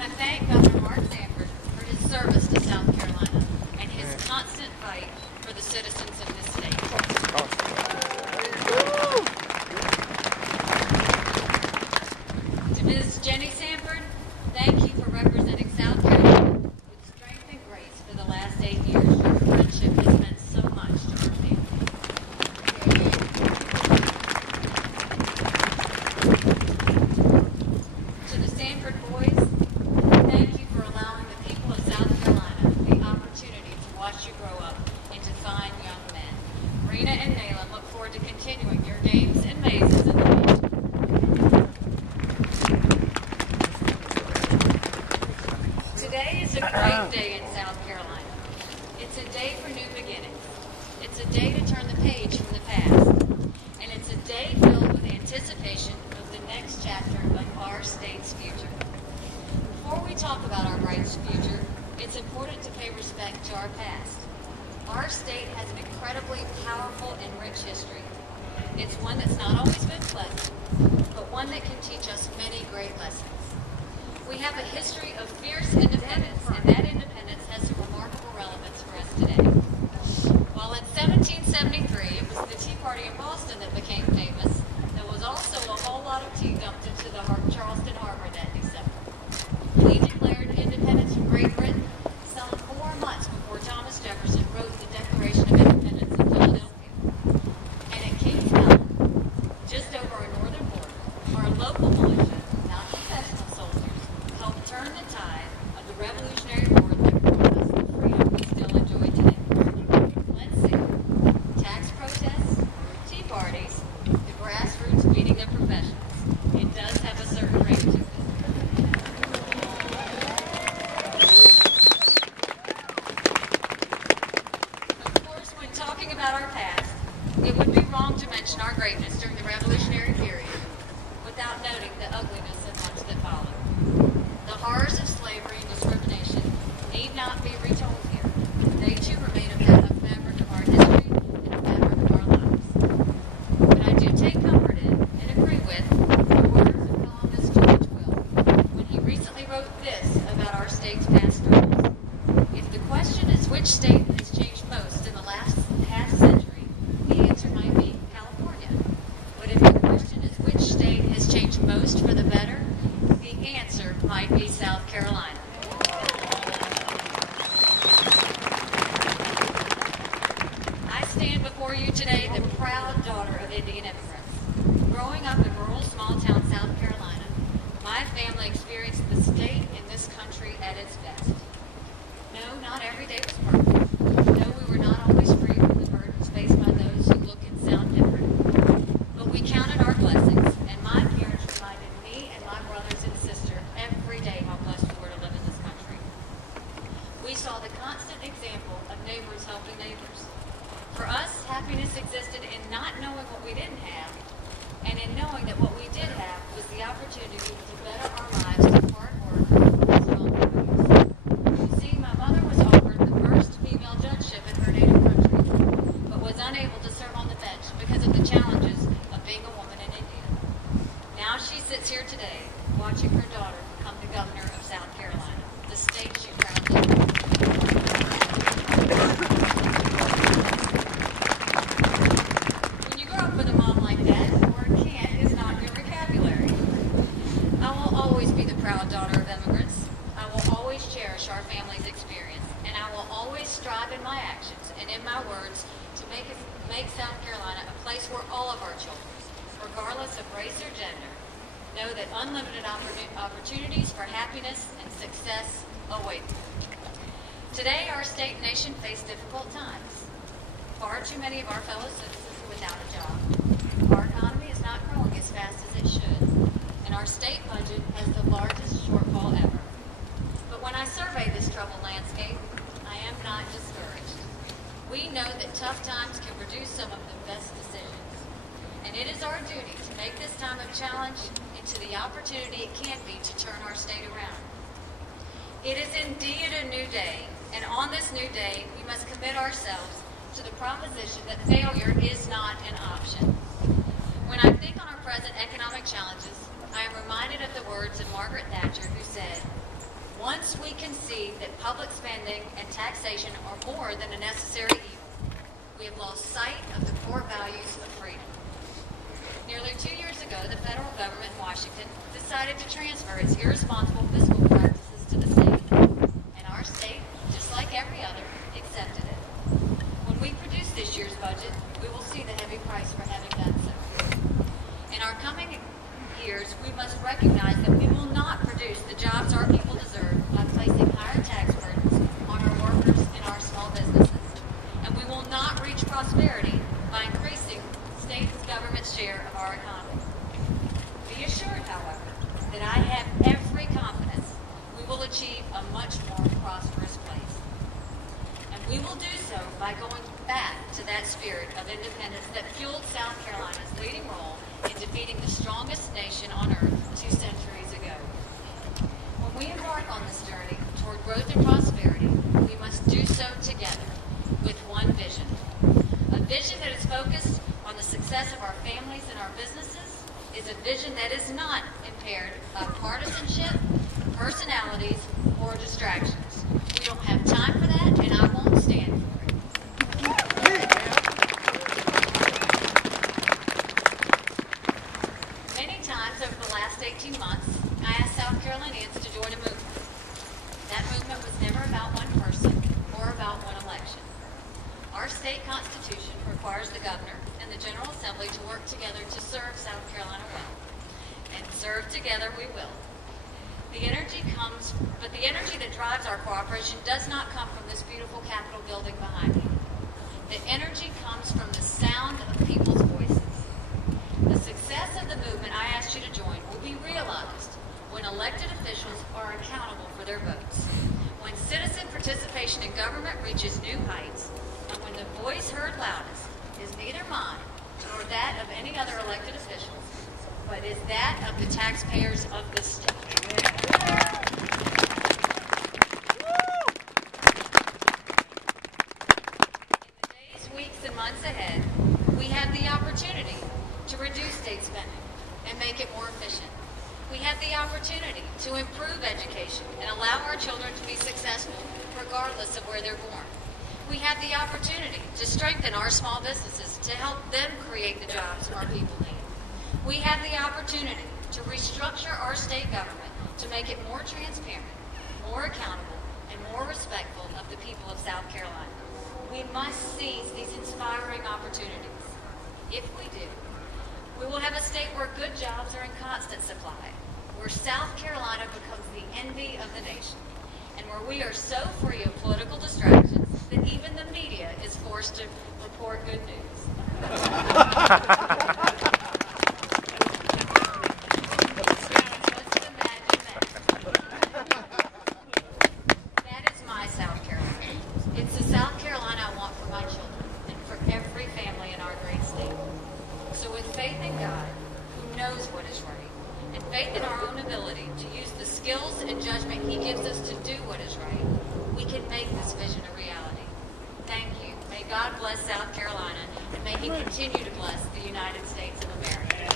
want to thank Governor Mark Sanford for his service to South Carolina and his constant fight for the citizens of this state. To Ms. Jenny Sanford, thank you for representing South Carolina with strength and grace for the last 8 years. Your friendship has meant so much to our family. To the Sanford boys, thank you for allowing the people of South Carolina the opportunity to watch you grow up into fine young men. Rena and Nayland look forward to continuing your games and mazes in the future. Today is a great day in South Carolina. It's a day for new beginnings. It's a day to turn the page from the past. And it's a day filled with anticipation of the next chapter of our state's future. Before we talk about our bright future, it's important to pay respect to our past. Our state has an incredibly powerful and rich history. It's one that's not always been pleasant, but one that can teach us many great lessons. We have a history of fierce independence, and that independence has some remarkable relevance for us today. While in 1773, it was the Tea Party in Boston that became famous, there was also a whole lot of tea dumped into the Charleston Harbor that December. We declared independence from Great Britain some 4 months before Thomas Jefferson wrote the Declaration of Independence in Philadelphia. And at Kings Mountain, just over our northern border, our local militia, not professional soldiers, helped turn the tide of the Revolutionary War that brought us the freedom we still enjoy today. Let's see. Tax protests, tea parties, the grassroots beating the professionals. It does have a certain ring to it. Of course, when talking about our past, it would be wrong to mention our greatness during the Revolutionary period without noting the ugliness of much that followed. The horrors of slavery and discrimination need not be retold here. They too remain a fabric of our history and a fabric of our lives. But I do take comfort in and agree with the words of columnist George Will when he recently wrote this about our state's past struggles. If the question is which state has changed most in the last half century, the answer might be California. But if the question is which state has changed most for the better, the answer might be South Carolina. I stand before you today the proud daughter of Indian immigrants. Growing up in rural small-town South Carolina, my family experienced the state in this country at its best. No, not every day was perfect. No, we were not always free from the burdens faced by those who look and sound different. But we counted our blessings, and my parents reminded me and my brothers and sister every day how blessed we were to live in this country. We saw the constant example of neighbors helping neighbors. For us, happiness existed in not knowing what we didn't have, and in knowing that what we did have was the opportunity to better our lives through hard work and strong values. You see, my mother was offered the first female judgeship in her native country, but was unable to serve on the bench because of the challenges of being a woman in India. Now she sits here today, watching her daughter become the governor of South Carolina, the state she proudly loves. When you grow up with a mom like that, the word "can't" is not in your vocabulary. I will always be the proud daughter of immigrants. I will always cherish our family's experience, and I will always strive in my actions and in my words to make South Carolina a place where all of our children, regardless of race or gender, know that unlimited opportunities for happiness and success await them. Today, our state and nation face difficult times. Far too many of our fellow citizens are without a job. Our economy is not growing as fast as it should, and our state budget has the largest shortfall ever. But when I survey this troubled landscape, I am not discouraged. We know that tough times can produce some of the best decisions, and it is our duty to make this time of challenge into the opportunity it can be to turn our state around. It is indeed a new day, and on this new day, we must commit ourselves to the proposition that failure is not an option. When I think on our present economic challenges, I am reminded of the words of Margaret Thatcher, who said, Once we concede that public spending and taxation are more than a necessary evil, we have lost sight of the core values of freedom. Nearly 2 years ago, the federal government in Washington decided to transfer its irresponsible fiscal practices to the state. And our state, just like every other, accepted it. When we produce this year's budget, we will see the heavy price for having done so. In our coming years, we must recognize that we will not produce the jobs our people deserve by placing higher tax burdens on our workers and our small businesses. And we will not reach prosperity by increasing state government's share of our economy. Be assured, however, that I have every confidence we will achieve a much more prosperous place. And we will do so by going back to that spirit of independence that fueled South Carolina's leading role in defeating the strongest nation on earth 2 centuries ago. When we embark on this journey toward growth and prosperity, we must do so together with one vision. A vision that is focused on the success of our families and our businesses is a vision that is not impaired by partisanship, personalities, or distractions. We don't have time for that, and I won't stand for it. Many times over the last 18 months, I asked South Carolinians to join a movement. That movement was never about one person or about one election. Our state constitution requires the governor and the General Assembly to work together to serve South Carolina well. And serve together we will. But the energy that drives our cooperation does not come from this beautiful Capitol building behind me. The energy comes from the sound of people's voices. The success of the movement I asked you to join will be realized when elected officials are accountable for their votes, when citizen participation in government reaches new heights, and when the voice heard loudest is neither mine nor that of any other elected officials, but is that of the taxpayers of this state. In the days, weeks, and months ahead, we have the opportunity to reduce state spending and make it more efficient. We have the opportunity to improve education and allow our children to be successful regardless of where they're born. We have the opportunity to strengthen our small businesses to help them create the jobs our people need. We have the opportunity to restructure our state government to make it more transparent, more accountable, and more respectful of the people of South Carolina. We must seize these inspiring opportunities. If we do, we will have a state where good jobs are in constant supply, where South Carolina becomes the envy of the nation, and where we are so free of political distractions that even the media is forced to report good news. That is my South Carolina. It's the South Carolina I want for my children and for every family in our great state. So with faith in God, who knows what is right, and faith in our own ability to use the skills and judgment He gives us to do what is right, we can make this vision a reality. Thank you. May God bless South Carolina, and may He continue to bless the United States of America.